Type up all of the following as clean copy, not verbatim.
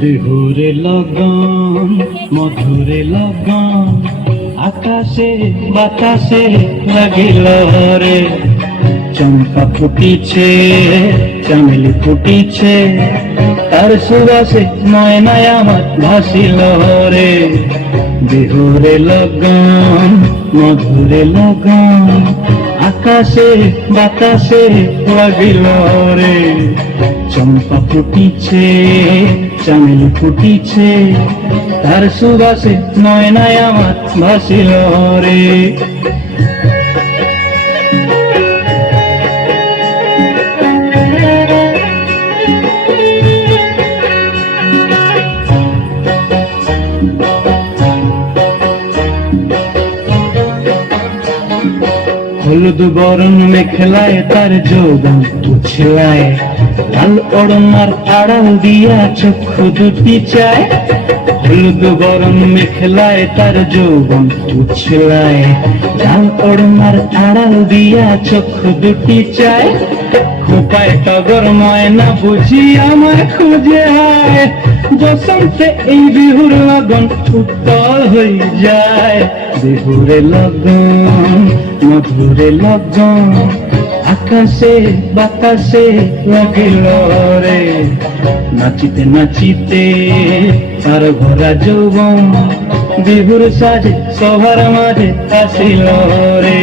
বিহুরে লগন মধুরে লগন আকাশে বাতাসে লাগিল রে। চম্পা ফুটিছে চামেলি ফুটিছে তার সুবাসে ময়নায় আমার ভাসিল রে। বিহুরে লগন মধুরে লগন আকাশে বাতাসে লাগিল রে। চম্পা ফুটিছে চামেলি ফুটিছে তার সুবাসে ময়নায় আমার ভাসিল রে। হলুদ বরণ মেখলায় তার যৌবন উছলায়, লাল ওড়নার আড়াল দিয়া চক্ষু দুটি চায়। হলুদ বরণ মেখলায় তার যৌবন উছলায়, লাল ওড়নার আড়াল দিয়া চক্ষু দুটি চায়। খোপায় টগর ময়না বুঝি আমায় খুঁজে আয়, বসন্তে এই বিহুর লগন উত্তল হয়ে যায়। বিহুরে লগন মধুরে লগন আকাশে বাতাসে লাগিল রে। নাচিতে নাচিতে তার ভরা যৌবন বিহুর সাজে সবার মাঝে আসিল রে।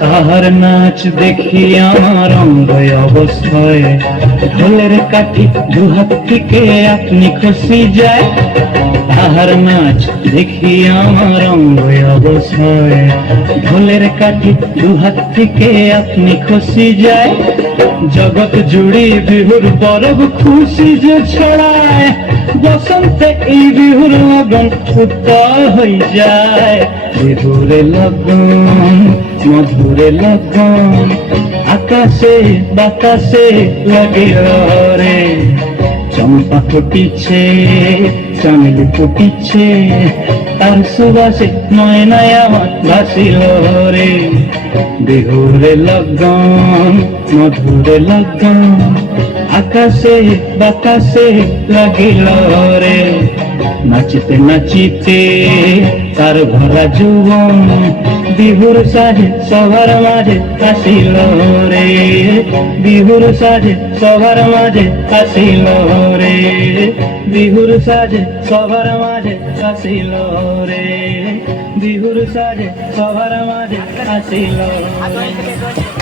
তাহার নাচ দেখি আমার অঙ্গ অবস্থায়, ঢোলের কাঠি দুহাত থেকে আপনি খসি যায়। তাহার নাচ দেখি আমার অঙ্গ অবস্থায়, ঢোলের কাঠি দুহাত থেকে আপনি খসি যায়। জগৎ জুড়ি বিহুর পরব খুশি যে ছড়ায়, বসন্তে এই বিহুর লগন উত্তল হয়ে যায়। বিহুরে লগন মধুরে লগন আকাশে বাতাসে লাগিল রে। চম্পা ফুটিছে চামেলি ফুটিছে তার সুবাসে ময়নায় আমার ভাসিল রে। বিহুরে লগন মধুরে লগন আকাশে বাতাসে লাগিল রে। নাচিতে নাচিতে তার ভরা যৌবন বিহুর সাজে সবার মাঝে আসিল রে। বিহুর সাজে সবার মাঝে আসিল রে। বিহুর সাজে সবার মাঝে আসিল রে। বিহুর সাজে সবার মাঝে আসিল রে।